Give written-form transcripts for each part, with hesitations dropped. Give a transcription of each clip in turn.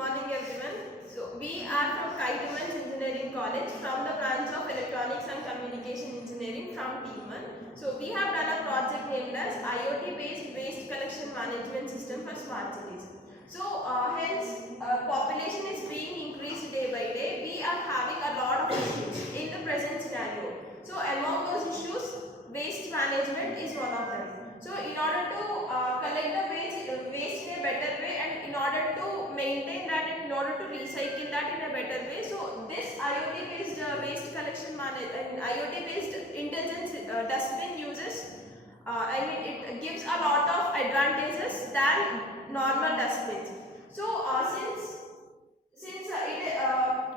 morning everyone. So we are from Kite Women's Engineering College from the branch of Electronics and Communication Engineering from T1. So we have done a project named as IoT based waste collection management system for smart cities. So hence population is being increased day by day. We are having a lot of issues in the present scenario. So among those issues, waste management is one of them. So in order to collect the waste in a better way, and in order to maintain that, and in order to recycle that in a better way, so this IoT based waste collection and IoT based intelligence dustbin uses, it gives a lot of advantages than normal dustbins. So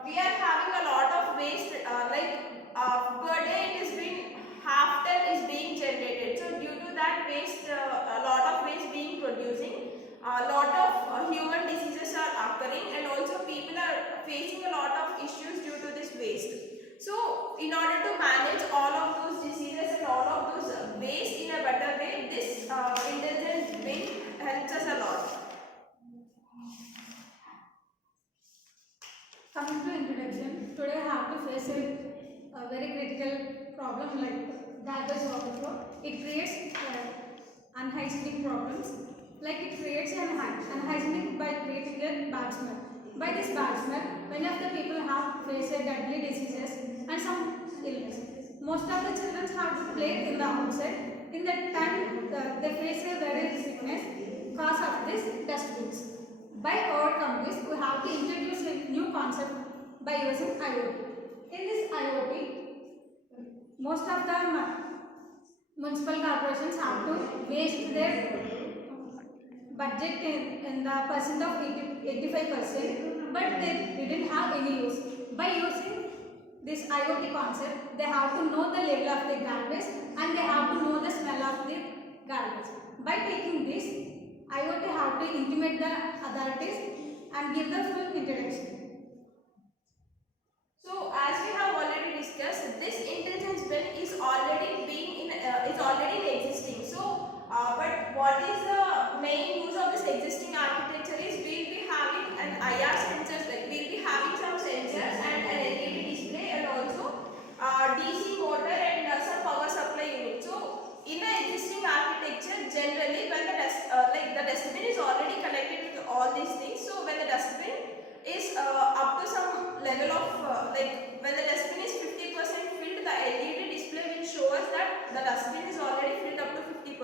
we are having a lot of waste, per day it is being half ton is being generated. So due to that waste, a lot of waste being producing, a lot of human diseases are occurring, and also people are facing a lot of issues due to this waste. So in order to manage all of those diseases and all of those waste in a better way, this intelligent bin helps us a lot. Coming to introduction, today I have to face a very critical problem like garbage overflow. It creates unhygienic problems. Like it creates an unhygienic by creating a bad smell. By this bad smell, many of the people have faced deadly diseases and some illness. Most of the children have to play in the outside. In that time, they face a very sickness cause of this dustbins. By overcome this, we have to introduce a new concept by using IoT. In this IoT, most of the municipal corporations have to waste their budget in the percent of 85%, but they didn't have any use. By using this IoT concept, they have to know the level of the garbage and they have to know the smell of the garbage. By taking this, IoT have to intimate the authorities and give the full introduction. So as we have already discussed, this intelligence bin is already existing. So but what is the main use of this existing architecture is we'll be having an IR sensors, like we'll be having some sensors and an LED display, and also DC motor and some power supply unit. So in the existing architecture, generally when the dustbin is already connected with all these things, so when the dustbin is up to some level of when the dustbin is 50% filled, the LED display will show us that the dustbin is already filled up to 50%.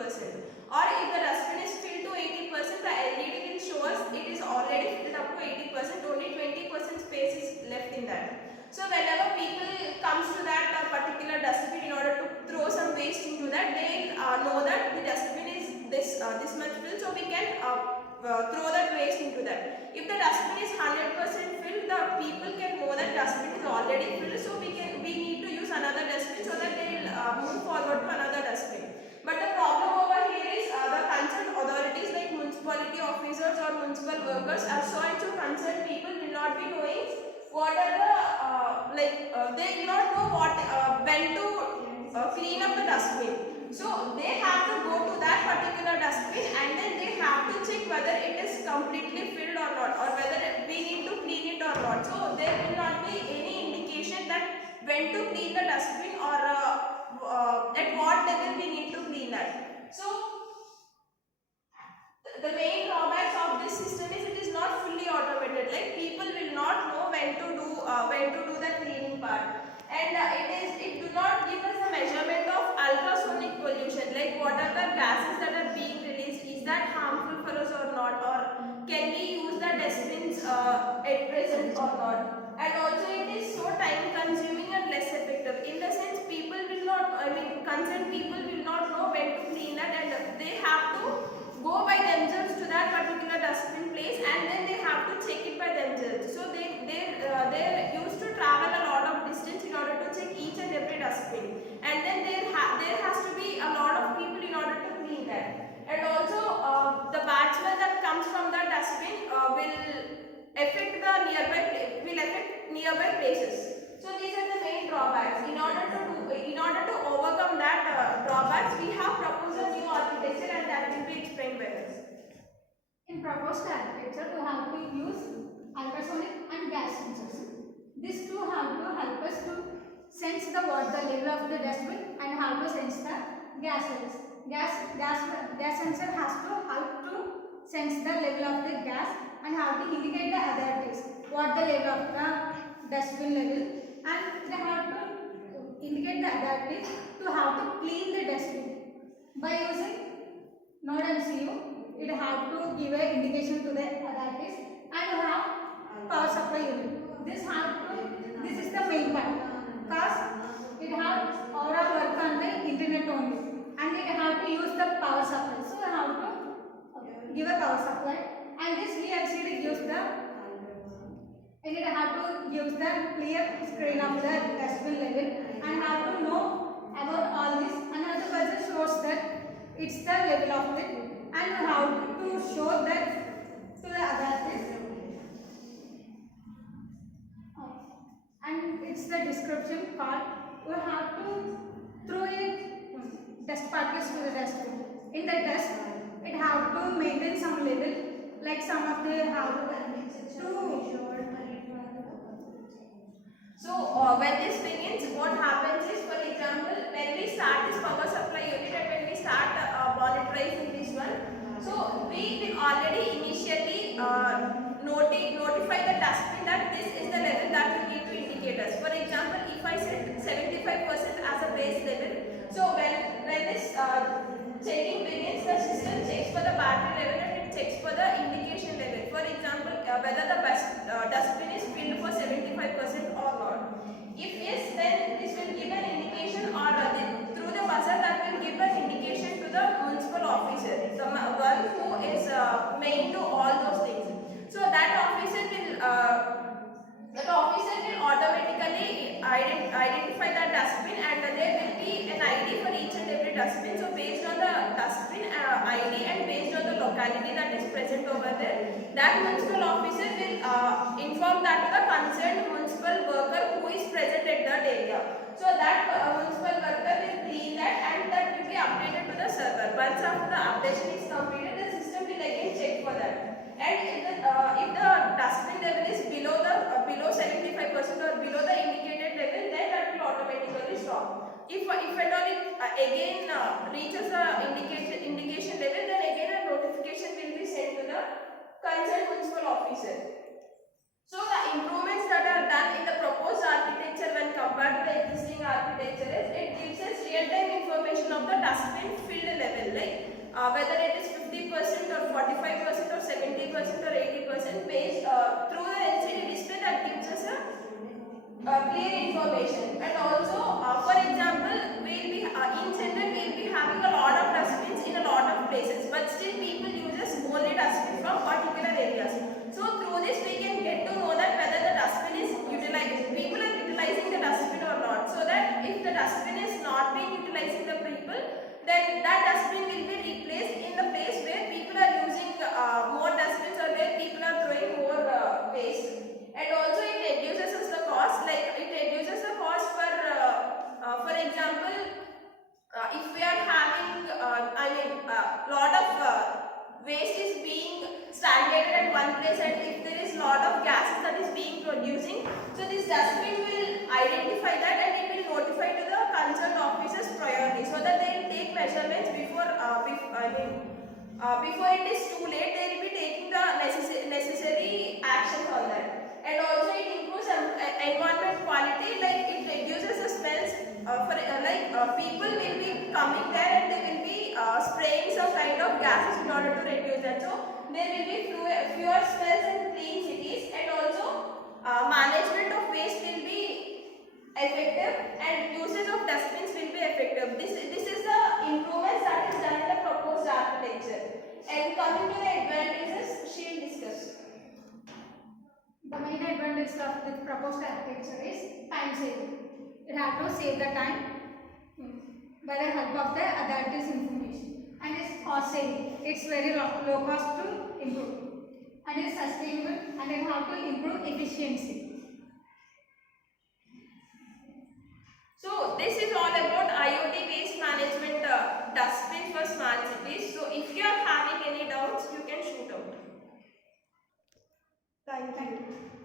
Or if the dustbin is filled to 80%, the LED will show us it is already filled up to 80%, only 20% space is left in that. So whenever people comes to that particular dustbin in order to throw some waste into that, they know that the dustbin is this much filled, so we can throw that waste into that. If the dustbin is 100% filled, the people can know that dustbin is already filled, so we need to use another dustbin so that they will move forward to another dustbin. But the problem over here is the concerned authorities like municipality officers or municipal workers are so concerned people will not be knowing what are the they will not know when to clean up the dustbin. So they have to go to that particular dustbin and then they have to check whether it is completely filled or not, or whether we need to clean it or not. So there will not be any indication that when to clean the dustbin or at what level we need to clean that. So the main drawbacks of this system is it is not fully automated. Like people will not know when to do the cleaning part, and it do not give us a measurement of ultrasonic pollution, like what are the gases that are being released, is that harmful for us or not, or can we use the dustbins at present or not. And also it is so time consuming and less effective, in the sense people will not, concerned people will not know when to clean that, and they have to go by themselves to that particular dustbin place, and then they have to check it by themselves. So they used to travel a lot of distance in order to check each and every dustbin, and then there has to be a lot of people in order to clean that. And also the bad smell that comes from the dustbin will affect nearby places. So these are the main drawbacks. In order to overcome that drawbacks, we have proposed a new architecture, and that will be explained by us. In proposed architecture, we have to use ultrasonic and gas sensors. These two have to help us to sense the level of the dustbin and how to sense the gas levels. Gas sensor has to help to sense the level of the gas and how to indicate the authorities what the level of the dustbin level, and they have to indicate the authorities to how to clean the dustbin by using node MCU. It have to give an indication to the authorities and have power supply unit. This is the main part because it have overall work on the internet only and it have to use the power supply. So we have to give a power supply, and this VLCD gives the, and it have to use the clear screen of the dustbin level and have to know about all this. Another person shows that it's the level of it and how to show that to the authorities. And it's the description part. We have to throw a dust particles to the dustbin. In the dust, it have to maintain some level, like some of the have to. So when this begins, what happens is, for example, when we start this power supply unit and when we start monitoring this one, so we will already initially notify the dustbin that this is the level that we need to indicate us. For example, if I set 75% as a base level, so when this checking begins, the system checks for the battery level and it checks for the indication level. For example, whether the dustbin is filled for 75% or not. If yes, then this will give an indication, or through the buzzer that will give an indication to the municipal officer, the one who is main to all those things. So that officer will automatically identify the dustbin, and there will be an ID for each and every dustbin. So based on the dustbin ID and based on the locality that is present over there, that municipal officer will inform that to the concerned municipal worker who is present at that area. So that municipal worker will clean that and that will be updated to the server. Once after the updation is completed, the system will again check for that. And if the dustbin level is below 75% or below the indicated level, then that will automatically stop. If at all it again reaches the indication level, then again a notification will be sent to the concerned municipal officer. So the improvements that are done in the proposed architecture when compared to the existing architecture is, it gives us real-time information of the dustbin filled level, like whether it is 50% or 45% or 70% or 80% based through the LCD display, that gives us a clear information. And also, for example, in general we'll be having a lot of dustbins in a lot of places, but still people uses only dustbin from particular areas. So through this we can get to know that whether the dustbin is utilized, people are utilizing the dustbin or not. So that if the dustbin is not being utilizing the people, then that dustbin will be replaced in the place where people are using more dustbins or where people are throwing more waste. And also it reduces us the cost, like it reduces the cost for example, if we are having lot of waste is being stagnated at one place, and if there is lot of gases that is being producing, so this dustbin will identify that and it will notify to the concerned officers priority, so that they will take measurements before it is too late. They will be taking the necessary action on that. And also it improves environment quality, like it reduces the smells. People will be coming there and they will be spraying some kind of gases in order to reduce that. So there will be fewer smells and clean cities, and also management of waste will be effective and usage of dustbins will be effective. This is the improvements that is done in the proposed architecture. And coming to the advantages, she will discuss. The main advantage of the proposed architecture is time saving. It has to save the time by the help of the authorities information, and it's cost saving. It's very low cost to improve, and it's sustainable, and it has to improve efficiency. So this is all about IoT waste management dustbin for smart cities. So if you are having any doubts, you can shoot out. Thank you. Thank you.